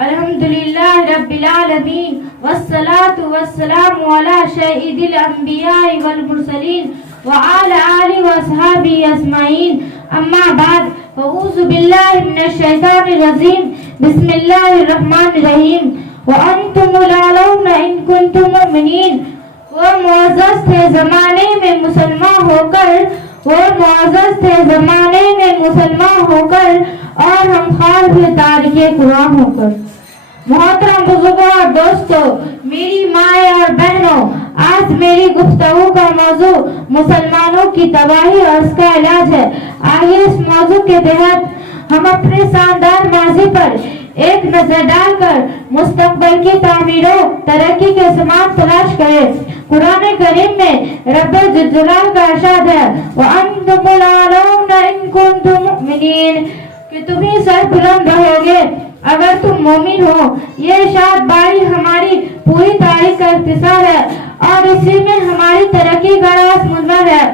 الحمدللہ رب العالمین والصلاة والسلام علی سید الانبیاء والمرسلین وعلی آلہ واصحابہ اجمعین اما بعد فاعوذ باللہ من الشیطان الرجیم بسم اللہ الرحمن الرحیم وانتم الاعلون ان کنتم مؤمنین. وہ معزز تھے زمانے میں مسلمان ہو کر، وہ معزز تھے زمانے میں مسلمان ہو کر، اور ہم خال بھی تاریخ قرآن ہو کر. محترم بزرگوں اور دوستوں، میری مائیں اور بہنوں، آج میری گفتگو کا موضوع مسلمانوں کی تباہی اور اس کا علاج ہے. آئیے اس موضوع کے تحت ہم اپنے شاندار ماضی پر ایک نظر ڈال کر مستقبل کی تعمیر و ترقی کے سامان تلاش کریں. قرآن کریم میں رب جلال کا ارشاد ہے وَأَنْتُمُ الْأَعْلَوْنَ إِن كُنتُم مُؤْمِنِينَ کہ تم ہی سر بلند رہو گے اگر تم مومن ہو. یہ ارشاد باری ہماری پوری تاریخ کا اختصار ہے اور اسی میں ہماری ترقی کا راز مضمر ہے.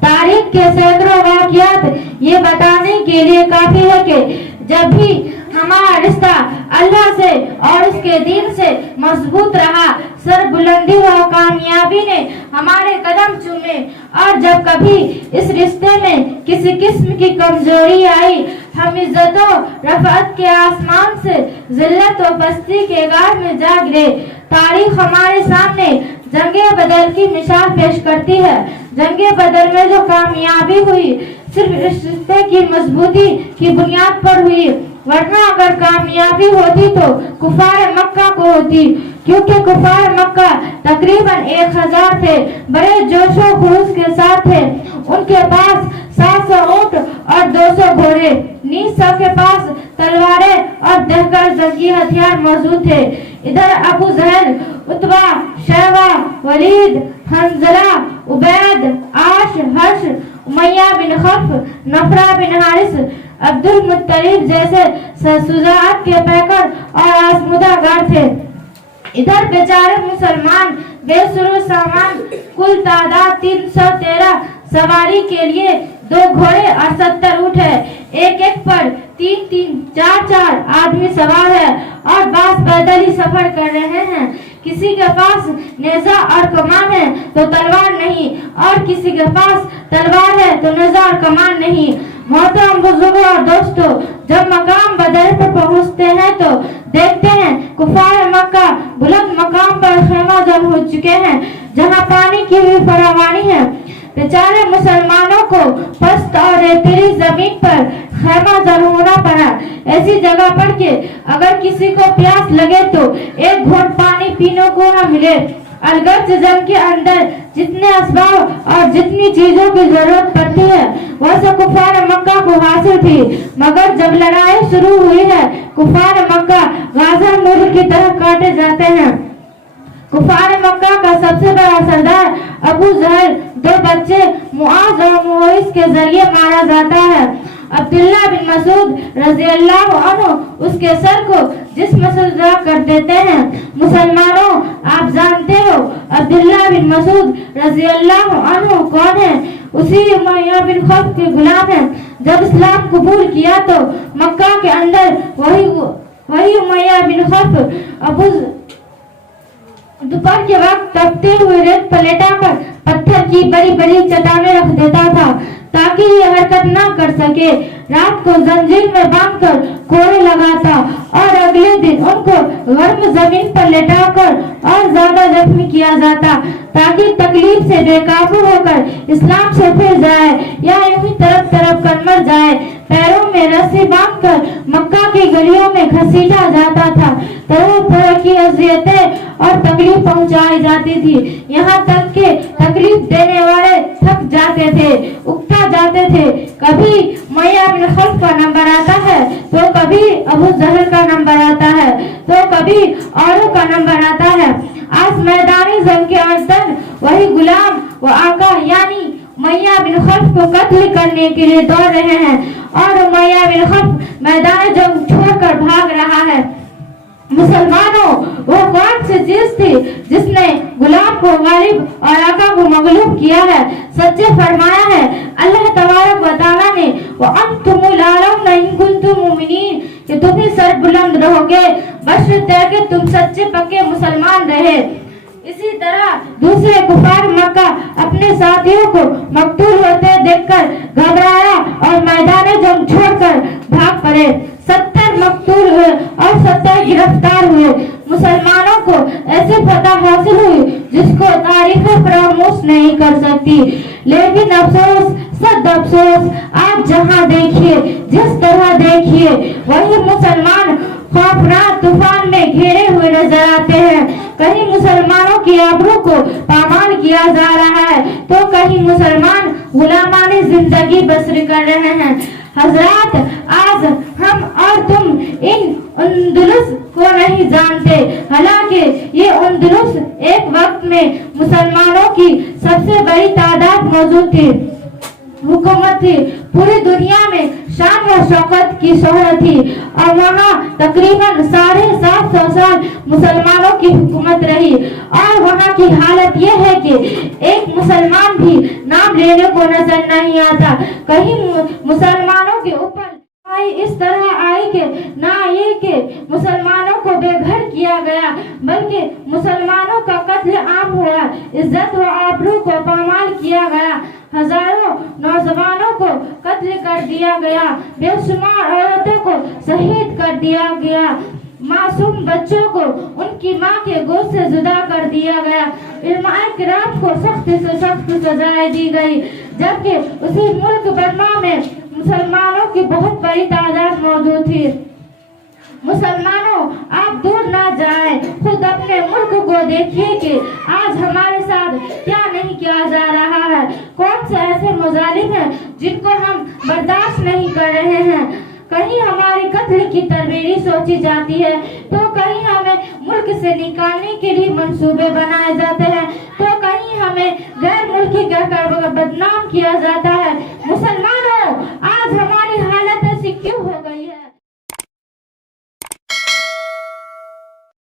تاریخ کے سینکڑوں واقعات یہ بتانے کے لیے کافی ہے کہ جب بھی ہمارا رشتہ اللہ سے اور اس کے دین سے مضبوط رہا، سر بلندی و کامیابی نے ہمارے قدم چومے، اور جب کبھی اس رشتے میں کسی قسم کی کمزوری آئی، ہم عزت و رفعت کے آسمان سے ذلت و پستی کے غار میں جا گرے. تاریخ ہمارے سامنے جنگ بدر کی مثال پیش کرتی ہے. جنگ بدر میں جو کامیابی ہوئی صرف اس رشتے کی مضبوطی کی بنیاد پر ہوئی، ورنہ اگر کامیابی ہوتی تو کفار مکہ کو ہوتی، کیونکہ کفار مکہ تقریباً 1000 تھے، بڑے جوش و خروش کے ساتھ تھے. ان کے پاس 700 اونٹ اور 200 گھوڑے، نیز سب کے پاس تلواریں اور دہکار جنگی ہتھیار موجود تھے. ادھر ابو جہل، عتبہ، شیبہ، ولید، حنظلہ، عبید، عاش، حرش، امیہ بن خلف، نفرہ بن حارث، عبد المطلب جیسے شجاعت کے پیکر اور آزمودہ گار تھے. ادھر بیچارے مسلمان بے سرو سامان، کل تعداد 313، سواری کے لیے 2 گھوڑے اور 70 اونٹ ہے. ایک ایک پر 3 4 آدمی سوار ہے اور بعض پیدل ہی سفر کر رہے ہیں. کسی کے پاس نیزہ اور کمان ہے تو تلوار نہیں، اور کسی کے پاس تلوار ہے تو نیزہ اور کمان نہیں. محترم بزرگوں اور دوستوں، جب مقام بدر پر پہنچتے ہیں تو دیکھتے ہیں کفار مکہ بلند مقام پر خیمہ جم ہو چکے ہیں جہاں پانی کی بھی فراوانی ہے. بیچارے مسلمانوں کو پست اور ریتیلی زمین پر خیمہ جم ہونا پڑا، ایسی جگہ پر کہ اگر کسی کو پیاس لگے تو ایک گھونٹ پانی پینے کو نہ ملے. الگرچہ جنگ کے اندر جتنے اسباب اور جتنی چیزوں کی ضرورت پڑتی ہے وہ سب کفار مکہ کو حاصل تھی، مگر جب لڑائی شروع ہوئی ہے کفار مکہ غازہ مرغ کی طرح کاٹے جاتے ہیں. کفار مکہ کا سب سے بڑا سردار ابو جہل 2 بچے معاذ اور موئس کے ذریعے مارا جاتا ہے. عبداللہ بن مسعود رضی اللہ عنہ اس کے سر کو جسم سے جدا کر دیتے ہیں. مسلمانوں، آپ جانتے ہو عبداللہ بن مسعود رضی اللہ عنہ کون ہے؟ اسی امیہ بن خلف کے غلام ہیں. جب اسلام قبول کیا تو مکہ کے اندر وہی امیہ بن خلف دوپہر کے وقت تپتے ہوئے ریت پر لیٹا کر پتھر کی بڑی بڑی چٹانیں رکھ دیتا تھا تاکہ یہ حرکت نہ کر سکے. رات کو زنجیر میں باندھ کر کوڑے لگاتا اور اگلے دن ان کو گرم زمین پر لٹا کر اور زیادہ زخمی کیا جاتا تاکہ تکلیف سے بے قابو ہو کر اسلام سے پھر جائے یا یوں ہی طرف طرف کر مر جائے. پیروں میں رسی باندھ کر مکہ کی گلیوں میں گھسیٹا جاتا تھا. طرح طرح کی اذیتیں اور تکلیف پہنچائی جاتی تھی، یہاں تک کہ تکلیف دینے والے تھک جاتے تھے، اکتا جاتے تھے. کبھی امیہ بن خلف کا نمبر آتا ہے تو کبھی ابو جہل کا نمبر آتا ہے تو کبھی اوروں کا نمبر آتا ہے. آج میدانی جنگ کے اندر وہی غلام و آقا یعنی امیہ بن خلف کو قتل کرنے کے لیے دوڑ رہے ہیں اور امیہ بن خلف میدان جنگ چھوڑ کر بھاگ رہا ہے. مسلمانوں، وہ کون سی چیز تھی جس نے غلام کو غالب اور آقا کو مغلوب کیا ہے؟ سچے فرمایا ہے اللہ تبارک و تعالیٰ نے وَأَنْتُمُ الْأَعْلَوْنَ إِن كُنتُم مُؤْمِنِينَ کہ تم ہی سر بلند رہوگے بشرط ہے کہ تم سچے پکے مسلمان رہے۔ اسی طرح دوسرے کفار مکہ اپنے ساتھیوں کو مقتول ہوتے دیکھ کر گھبرایا اور میدان جنگ چھوڑ کر بھاگ پڑے۔ 70 مقتول ہوئے اور 70 گرفتار ہوئے۔ مسلمانوں کو ایسی فتح حاصل ہوئی جس کو تاریخ فراموش نہیں کر سکتی، لیکن افسوس صد افسوس، آپ جہاں دیکھیے جس طرح دیکھیے وہی مسلمان خوفناک طوفان میں گھیرے ہوئے نظر آتے ہیں۔ کہیں مسلمانوں کی آبرو کو پامال کیا جا رہا ہے تو کہیں مسلمان غلامانہ زندگی بسر کر رہے ہیں۔ حضرات، آج ہم اور تم ان اندلس کو نہیں جانتے، حالانکہ یہ اندلس ایک وقت میں مسلمانوں کی سب سے بڑی تعداد موجود تھی، حکومت تھی، پوری دنیا میں شان و شوکت کی شہرت تھی، اور وہاں تقریباً 750 سال مسلمانوں کی حکومت رہی، اور وہاں کی حالت یہ ہے کہ ایک مسلمان بھی نام لینے کو نظر نہیں آتا۔ کہیں مسلمانوں کے اوپر اس طرح آئی کہ نہ یہ کہ مسلمانوں کو بے گھر کیا گیا بلکہ مسلمانوں کا قتل عام ہوا، عزت و آبرو کو پامال کیا گیا، ہزاروں نوجوانوں کو قتل کر دیا گیا، بے شمار عورتوں کو شہید کر دیا گیا، معصوم بچوں کو ان کی ماں کے گود سے جدا کر دیا گیا، علماء کرام کو سخت سے سخت سزائیں دی گئی، جبکہ اسی ملک برما میں مسلمانوں کی بہت بڑی تعداد موجود تھی۔ مسلمانوں، آپ دور نہ جائیں، خود اپنے ملک کو دیکھیے کہ آج ہمارے ساتھ کیا نہیں کیا جا رہا ہے، کون سے ایسے مظالم ہیں جن کو ہم برداشت نہیں کر رہے ہیں۔ کہیں ہماری قتل کی تدبیر سوچی جاتی ہے تو کہیں ہمیں ملک سے نکالنے کے لیے منصوبے بنائے جاتے ہیں تو کہیں ہمیں غیر ملکی کہہ کر بدنام کیا جاتا ہے۔ مسلمانوں، آج ہماری حالت ایسی کیوں ہو گئی ہے؟